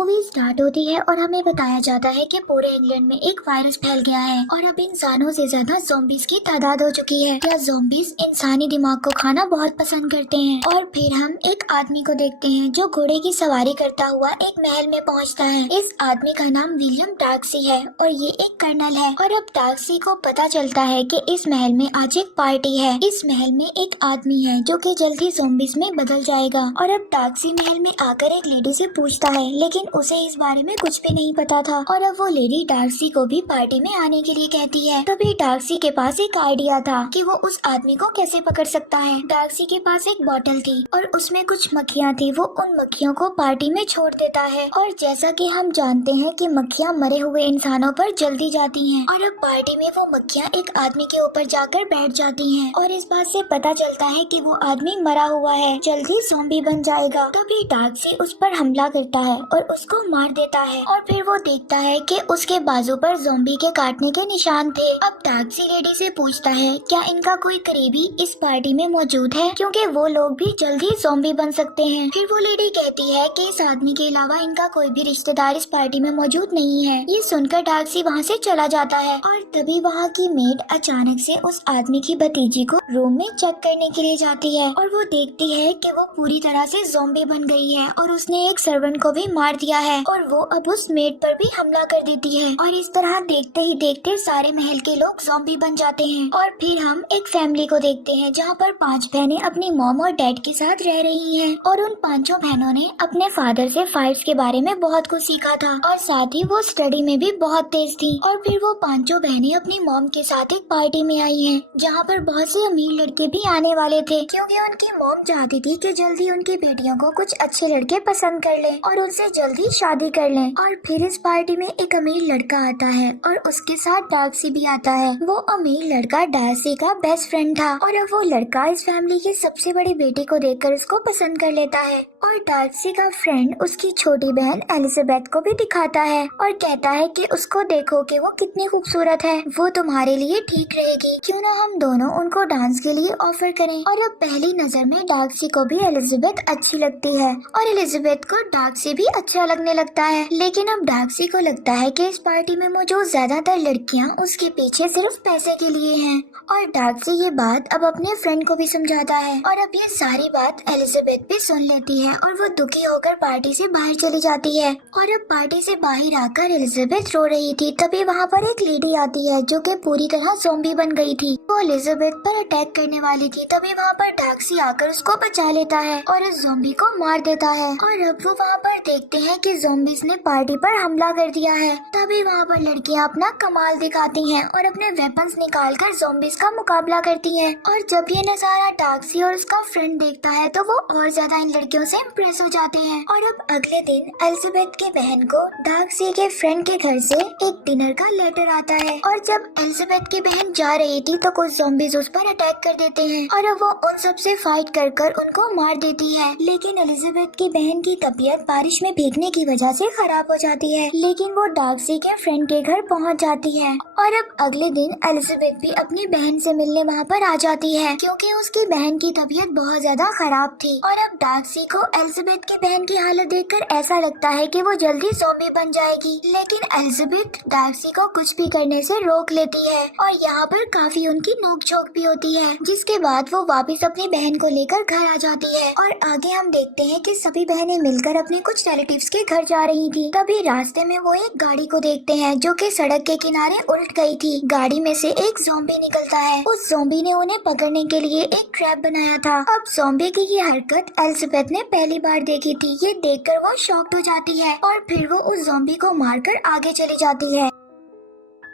Movie start होती है और हमें बताया जाता है कि पूरे इंग्लैंड में एक वायरस फैल गया है और अब इंसानों से ज्यादा ज़ॉम्बीज़ की तादाद हो चुकी है। क्या ज़ॉम्बीज़ इंसानी दिमाग को खाना बहुत पसंद करते हैं? और फिर हम एक आदमी को देखते हैं जो घोड़े की सवारी करता हुआ एक महल में पहुंचता है। इस आदमी का नाम विलियम डार्कसी है और ये एक कर्नल है। और अब डार्कसी को पता चलता है कि इस महल में आज एक पार्टी है। इस महल में एक आदमी है जो कि जल्दी ज़ॉम्बीज़ में बदल जाएगा। और अब डार्कसी महल में आकर एक लेडी से पूछता है, लेकिन उसे इस बारे में कुछ भी नहीं पता था। और अब वो लेडी डार्सी को भी पार्टी में आने के लिए कहती है। तभी डार्सी के पास एक आइडिया था कि वो उस आदमी को कैसे पकड़ सकता है। डार्सी के पास एक बोतल थी और उसमें कुछ मक्खियाँ थी। वो उन मक्खियों को पार्टी में छोड़ देता है और जैसा कि हम जानते हैं कि मक्खियाँ मरे हुए इंसानों पर जल्दी जाती हैं। और अब पार्टी में वो मक्खियाँ एक आदमी के ऊपर जाकर बैठ जाती हैं और इस बात से पता चलता है कि वो आदमी मरा हुआ है, जल्दी ज़ॉम्बी बन जाएगा। तभी डार्सी उस पर हमला करता है और उसको मार देता है। और फिर वो देखता है कि उसके बाजू पर ज़ॉम्बी के काटने के निशान थे। अब डार्सी लेडी से पूछता है क्या इनका कोई करीबी इस पार्टी में मौजूद है, क्योंकि वो लोग भी जल्दी ज़ॉम्बी बन सकते हैं। फिर वो लेडी कहती है कि इस आदमी के अलावा इनका कोई भी रिश्तेदार इस पार्टी में मौजूद नहीं है। ये सुनकर डार्सी वहाँ से चला जाता है और तभी वहाँ की मेड अचानक से उस आदमी की भतीजी को रूम में चेक करने के लिए जाती है और वो देखती है कि वो पूरी तरह से ज़ॉम्बी बन गई है और उसने एक सर्वेंट को भी मार दिया है और वो अब उस मेड पर भी हमला कर देती है। और इस तरह देखते ही देखते सारे महल के लोग ज़ॉम्बी बन जाते हैं। और फिर हम एक फैमिली को देखते हैं जहाँ पर 5 बहनें अपनी मॉम और डैड के साथ रह रही हैं और उन 5 बहनों ने अपने फादर से फायर्स के बारे में बहुत कुछ सीखा था और साथ ही वो स्टडी में भी बहुत तेज थी। और फिर वो 5 बहनें अपनी मॉम के साथ एक पार्टी में आई हैं जहाँ पर बहुत से अमीर लड़के भी आने वाले थे, क्योंकि उनकी मॉम चाहती थी कि जल्दी उनकी बेटियों को कुछ अच्छे लड़के पसंद कर लें और उनसे जल्दी शादी कर लें। और फिर इस पार्टी में एक अमीर लड़का आता है और उसके साथ डार्सी भी आता है। वो अमीर लड़का डार्सी का बेस्ट फ्रेंड था और अब वो लड़का इस फैमिली की सबसे बड़ी बेटी को देखकर उसको पसंद कर लेता है। और डार्सी का फ्रेंड उसकी छोटी बहन एलिजाबेथ को भी दिखाता है और कहता है कि उसको देखो कि वो कितनी खूबसूरत है, वो तुम्हारे लिए ठीक रहेगी, क्यों ना हम दोनों उनको डांस के लिए ऑफर करें। और अब पहली नजर में डार्सी को भी एलिजाबेथ अच्छी लगती है और एलिजाबेथ को डार्सी भी अच्छा लगने लगता है। लेकिन अब डार्सी को लगता है कि इस पार्टी में मौजूद ज्यादातर लड़कियां उसके पीछे सिर्फ पैसे के लिए हैं। और डार्सी ये बात अब अपने फ्रेंड को भी समझाता है और अब ये सारी बात एलिजाबेथ भी सुन लेती है और वो दुखी होकर पार्टी से बाहर चली जाती है। और अब पार्टी से बाहर आकर एलिजाबेथ रो रही थी, तभी वहाँ पर एक लेडी आती है जो कि पूरी तरह ज़ॉम्बी बन गई थी। वो एलिजाबेथ पर अटैक करने वाली थी, तभी वहाँ पर डार्सी आकर उसको बचा लेता है और उस ज़ॉम्बी को मार देता है। और अब वो वहाँ पर देखते हैं कि ज़ॉम्बीज़ ने पार्टी पर हमला कर दिया है। तभी वहाँ पर लड़कियाँ अपना कमाल दिखाती हैं और अपने वेपन्स निकालकर ज़ॉम्बीज़ का मुकाबला करती हैं। और जब ये नज़ारा डार्सी और उसका फ्रेंड देखता है तो वो और ज्यादा इन लड़कियों से इम्प्रेस हो जाते हैं। और अब अगले दिन एलिजाबेथ की बहन को डार्सी के फ्रेंड के घर से एक डिनर का लेटर आता है और जब एलिजाबेथ की बहन जा रही थी तो कुछ ज़ॉम्बीज़ उस पर अटैक कर देते हैं और अब वो उन सब से फाइट कर कर उनको मार देती है। लेकिन एलिजाबेथ की बहन की तबीयत बारिश में भीगने की वजह से खराब हो जाती है, लेकिन वो डार्सी के फ्रेंड के घर पहुंच जाती है। और अब अगले दिन एलिजाबेथ भी अपनी बहन से मिलने वहाँ पर आ जाती है, क्योंकि उसकी बहन की तबीयत बहुत ज्यादा खराब थी। और अब डार्सी को एलिजाबेथ की बहन की हालत देखकर ऐसा लगता है कि वो जल्दी ज़ॉम्बी बन जाएगी, लेकिन एलिजाबेथ डार्सी को कुछ भी करने से रोक लेती है और यहाँ पर काफी उनकी नोक-झोंक भी होती है, जिसके बाद वो वापस अपनी बहन को लेकर घर आ जाती है। और आगे हम देखते हैं कि सभी बहनें मिलकर अपने कुछ रिलेटिव्स के घर जा रही थी। तभी रास्ते में वो एक गाड़ी को देखते हैं जो कि सड़क के किनारे उल्ट गई थी। गाड़ी में से एक ज़ॉम्बी निकलता है। उस ज़ॉम्बी ने उन्हें पकड़ने के लिए एक ट्रैप बनाया था। अब ज़ॉम्बी की ये हरकत एलिजाबेथ ने पहली बार देखी थी। ये देखकर वो शॉक्ड हो जाती है और फिर वो उस ज़ॉम्बी को मारकर आगे चली जाती है।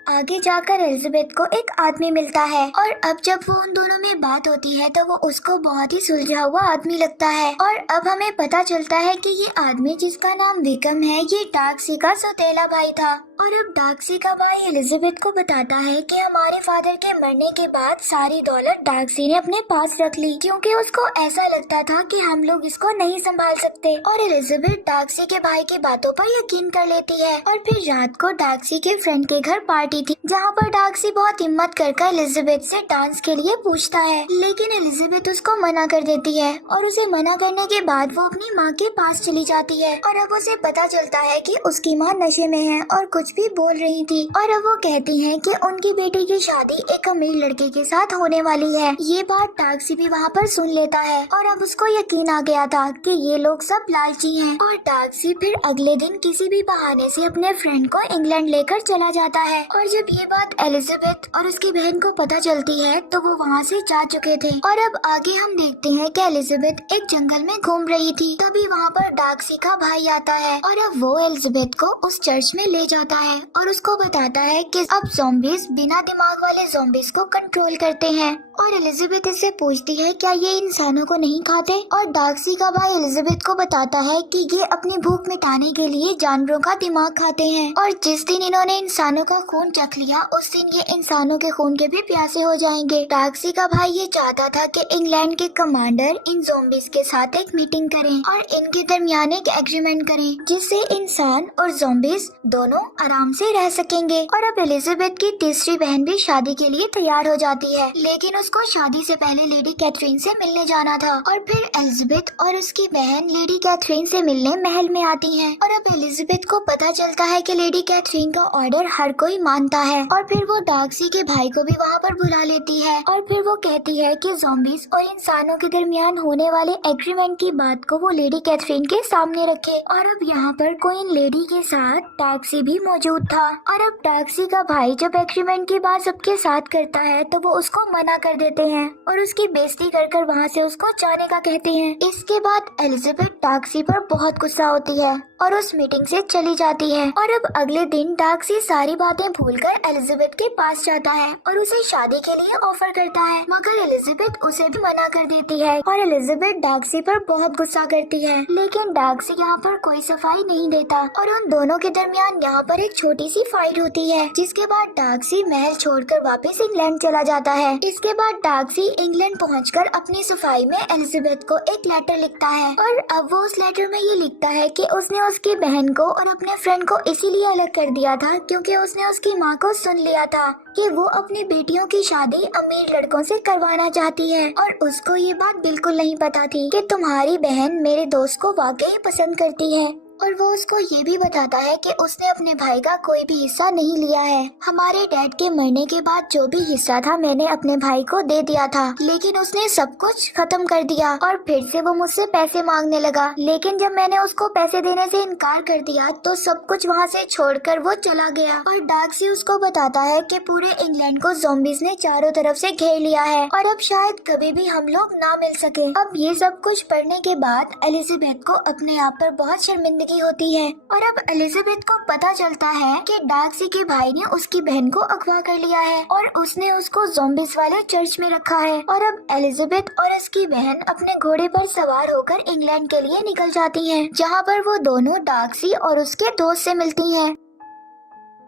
आगे जाकर एलिजाबेथ को एक आदमी मिलता है और अब जब वो उन दोनों में बात होती है तो वो उसको बहुत ही सुलझा हुआ आदमी लगता है। और अब हमें पता चलता है कि ये आदमी जिसका नाम विक्रम है, ये डार्सी का सौतेला भाई था। और अब डार्सी का भाई एलिजाबेथ को बताता है कि हमारे फादर के मरने के बाद सारी दौलत डार्सी ने अपने पास रख ली, क्योंकि उसको ऐसा लगता था कि हम लोग इसको नहीं संभाल सकते। और एलिजाबेथ डार्सी के भाई की बातों पर यकीन कर लेती है। और फिर रात को डार्सी के फ्रेंड के घर पार्टी थी, जहाँ पर डार्सी बहुत हिम्मत कर एलिजाबेथ से डांस के लिए पूछता है, लेकिन एलिजाबेथ उसको मना कर देती है। और उसे मना करने के बाद वो अपनी माँ के पास चली जाती है। और अब उसे पता चलता है कि उसकी माँ नशे में है और कुछ भी बोल रही थी। और अब वो कहती हैं कि उनकी बेटी की शादी एक अमीर लड़के के साथ होने वाली है। ये बात डार्सी भी वहाँ पर सुन लेता है और अब उसको यकीन आ गया था कि ये लोग सब लालची हैं। और डार्सी फिर अगले दिन किसी भी बहाने से अपने फ्रेंड को इंग्लैंड लेकर चला जाता है। और जब ये बात एलिजाबेथ और उसकी बहन को पता चलती है तो वो वहाँ से जा चुके थे। और अब आगे हम देखते हैं कि एलिजाबेथ एक जंगल में घूम रही थी, तभी वहाँ पर डार्सी का भाई आता है और अब वो एलिजाबेथ को उस चर्च में ले जाता है और उसको बताता है कि अब ज़ॉम्बीज बिना दिमाग वाले ज़ॉम्बीज को कंट्रोल करते हैं। और एलिजाबेथ इससे पूछती है क्या ये इंसानों को नहीं खाते। और डार्सी का भाई एलिजाबेथ को बताता है कि ये अपनी भूख मिटाने के लिए जानवरों का दिमाग खाते हैं, और जिस दिन इन्होंने इंसानों का खून चख लिया उस दिन ये इंसानों के खून के भी प्यासे हो जाएंगे। डार्सी का भाई ये चाहता था कि इंग्लैंड के कमांडर इन ज़ॉम्बीज के साथ एक मीटिंग करें और इनके दरमियान एक एग्रीमेंट करें, जिससे इंसान और ज़ॉम्बीज दोनों आराम से रह सकेंगे। और अब एलिजाबेथ की तीसरी बहन भी शादी के लिए तैयार हो जाती है, लेकिन उसको शादी से पहले लेडी कैथरीन से मिलने जाना था। और फिर एलिजाबेथ और उसकी बहन लेडी कैथरीन से मिलने महल में आती हैं। और अब एलिजाबेथ को पता चलता है कि लेडी कैथरीन का ऑर्डर हर कोई मानता है। और फिर वो डार्सी के भाई को भी वहाँ पर बुला लेती है और फिर वो कहती है कि ज़ॉम्बीज और इंसानों के दरमियान होने वाले एग्रीमेंट की बात को वो लेडी कैथरीन के सामने रखे। और अब यहाँ पर क्वीन लेडी के साथ डार्सी भी मौजूद था। और अब डार्सी का भाई जब एग्रीमेंट की बात सबके साथ करता है तो वो उसको मना कर देते हैं और उसकी बेइज्जती कर वहाँ से उसको जाने का कहते हैं। इसके बाद एलिजाबेथ डार्सी पर बहुत गुस्सा होती है और उस मीटिंग से चली जाती है। और अब अगले दिन डार्सी सारी बातें भूलकर एलिजाबेथ के पास जाता है और उसे शादी के लिए ऑफर करता है, मगर एलिजाबेथ उसे भी मना कर देती है। और एलिजाबेथ डार्सी पर बहुत गुस्सा करती है, लेकिन डार्सी यहाँ पर कोई सफाई नहीं देता और उन दोनों के दरमियान यहाँ पर एक छोटी सी फाइट होती है, जिसके बाद डार्सी महल छोड़कर वापस इंग्लैंड चला जाता है। इसके बाद डार्सी इंग्लैंड पहुंचकर अपनी सफाई में एलिजाबेथ को एक लेटर लिखता है और अब वो उस लेटर में ये लिखता है कि उसने उसकी बहन को और अपने फ्रेंड को इसीलिए अलग कर दिया था क्योंकि उसने उसकी माँ को सुन लिया था कि वो अपनी बेटियों की शादी अमीर लड़कों से करवाना चाहती है। और उसको ये बात बिल्कुल नहीं पता थी कि तुम्हारी बहन मेरे दोस्त को वाकई पसंद करती है। और वो उसको ये भी बताता है कि उसने अपने भाई का कोई भी हिस्सा नहीं लिया है। हमारे डैड के मरने के बाद जो भी हिस्सा था मैंने अपने भाई को दे दिया था, लेकिन उसने सब कुछ खत्म कर दिया और फिर से वो मुझसे पैसे मांगने लगा। लेकिन जब मैंने उसको पैसे देने से इनकार कर दिया तो सब कुछ वहाँ से छोड़कर वो चला गया। और डार्सी उसको बताता है कि पूरे इंग्लैंड को ज़ॉम्बीज ने चारों तरफ से घेर लिया है और अब शायद कभी भी हम लोग ना मिल सके। अब ये सब कुछ पढ़ने के बाद एलिजाबेथ को अपने आप पर बहुत शर्मिंदगी होती है। और अब एलिजाबेथ को पता चलता है कि डार्सी के भाई ने उसकी बहन को अगवा कर लिया है और उसने उसको ज़ॉम्बीज वाले चर्च में रखा है। और अब एलिजाबेथ और उसकी बहन अपने घोड़े पर सवार होकर इंग्लैंड के लिए निकल जाती हैं, जहाँ पर वो दोनों डार्सी और उसके दोस्त से मिलती हैं।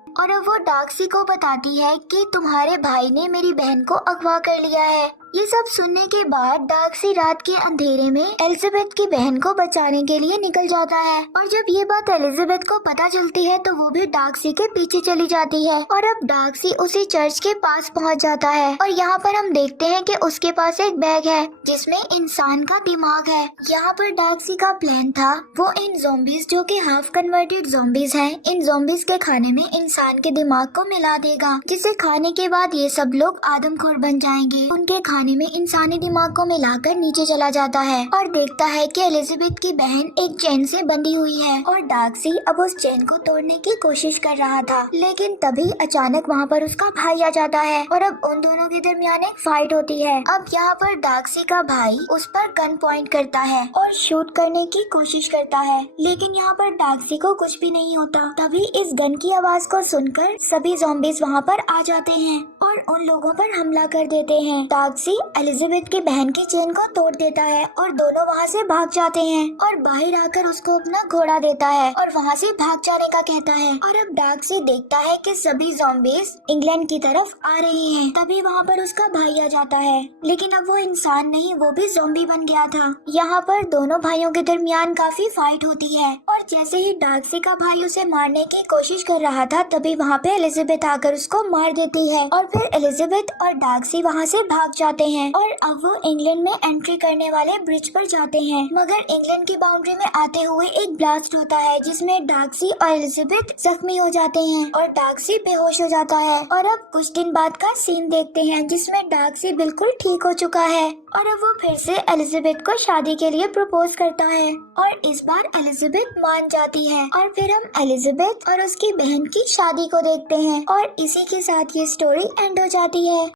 और अब वो डार्सी को बताती है कि तुम्हारे भाई ने मेरी बहन को अगवा कर लिया है। ये सब सुनने के बाद डार्सी रात के अंधेरे में एलिजाबेथ की बहन को बचाने के लिए निकल जाता है। और जब ये बात एलिजाबेथ को पता चलती है तो वो भी डार्सी के पीछे चली जाती है। और अब डार्सी उसी चर्च के पास पहुंच जाता है और यहाँ पर हम देखते हैं कि उसके पास एक बैग है जिसमें इंसान का दिमाग है। यहाँ पर डार्सी का प्लान था वो इन ज़ॉम्बीज जो कि हाफ कन्वर्टेड ज़ॉम्बीज हैं, इन ज़ॉम्बीज के खाने में इंसान के दिमाग को मिला देगा, जिसे खाने के बाद ये सब लोग आदमखोर बन जाएंगे। उनके खाने में इंसानी दिमाग को मिलाकर नीचे चला जाता है और देखता है कि एलिजाबेथ की बहन एक चेन से बंधी हुई है और डार्सी अब उस चेन को तोड़ने की कोशिश कर रहा था, लेकिन तभी अचानक वहाँ पर उसका भाई आ जाता है और अब उन दोनों के दरमियान एक फाइट होती है। अब यहाँ पर डार्सी का भाई उस पर गन पॉइंट करता है और शूट करने की कोशिश करता है, लेकिन यहाँ पर डार्सी को कुछ भी नहीं होता। तभी इस गन की आवाज को सुनकर सभी ज़ॉम्बीज वहाँ पर आ जाते हैं और उन लोगों पर हमला कर देते हैं। डार्सी डार्सी एलिजाबेथ की बहन की चेन को तोड़ देता है और दोनों वहाँ से भाग जाते हैं और बाहर आकर उसको अपना घोड़ा देता है और वहाँ से भाग जाने का कहता है। और अब डार्सी देखता है कि सभी ज़ॉम्बीज इंग्लैंड की तरफ आ रहे हैं। तभी वहाँ पर उसका भाई आ जाता है, लेकिन अब वो इंसान नहीं, वो भी ज़ॉम्बी बन गया था। यहाँ पर दोनों भाइयों के दरमियान काफी फाइट होती है और जैसे ही डार्सी का भाई उसे मारने की कोशिश कर रहा था तभी वहाँ पे एलिजाबेथ आकर उसको मार देती है और फिर एलिजाबेथ और डार्सी वहाँ से भाग जाते हैं और अब वो इंग्लैंड में एंट्री करने वाले ब्रिज पर जाते हैं। मगर इंग्लैंड की बाउंड्री में आते हुए एक ब्लास्ट होता है जिसमें डार्सी और एलिजाबेथ जख्मी हो जाते हैं और डार्सी बेहोश हो जाता है। और अब कुछ दिन बाद का सीन देखते हैं जिसमें डार्सी बिल्कुल ठीक हो चुका है और अब वो फिर से एलिजाबेथ को शादी के लिए प्रपोज करता है और इस बार एलिजाबेथ मान जाती है और फिर हम एलिजाबेथ और उसकी बहन की शादी को देखते हैं और इसी के साथ ये स्टोरी एंड हो जाती है।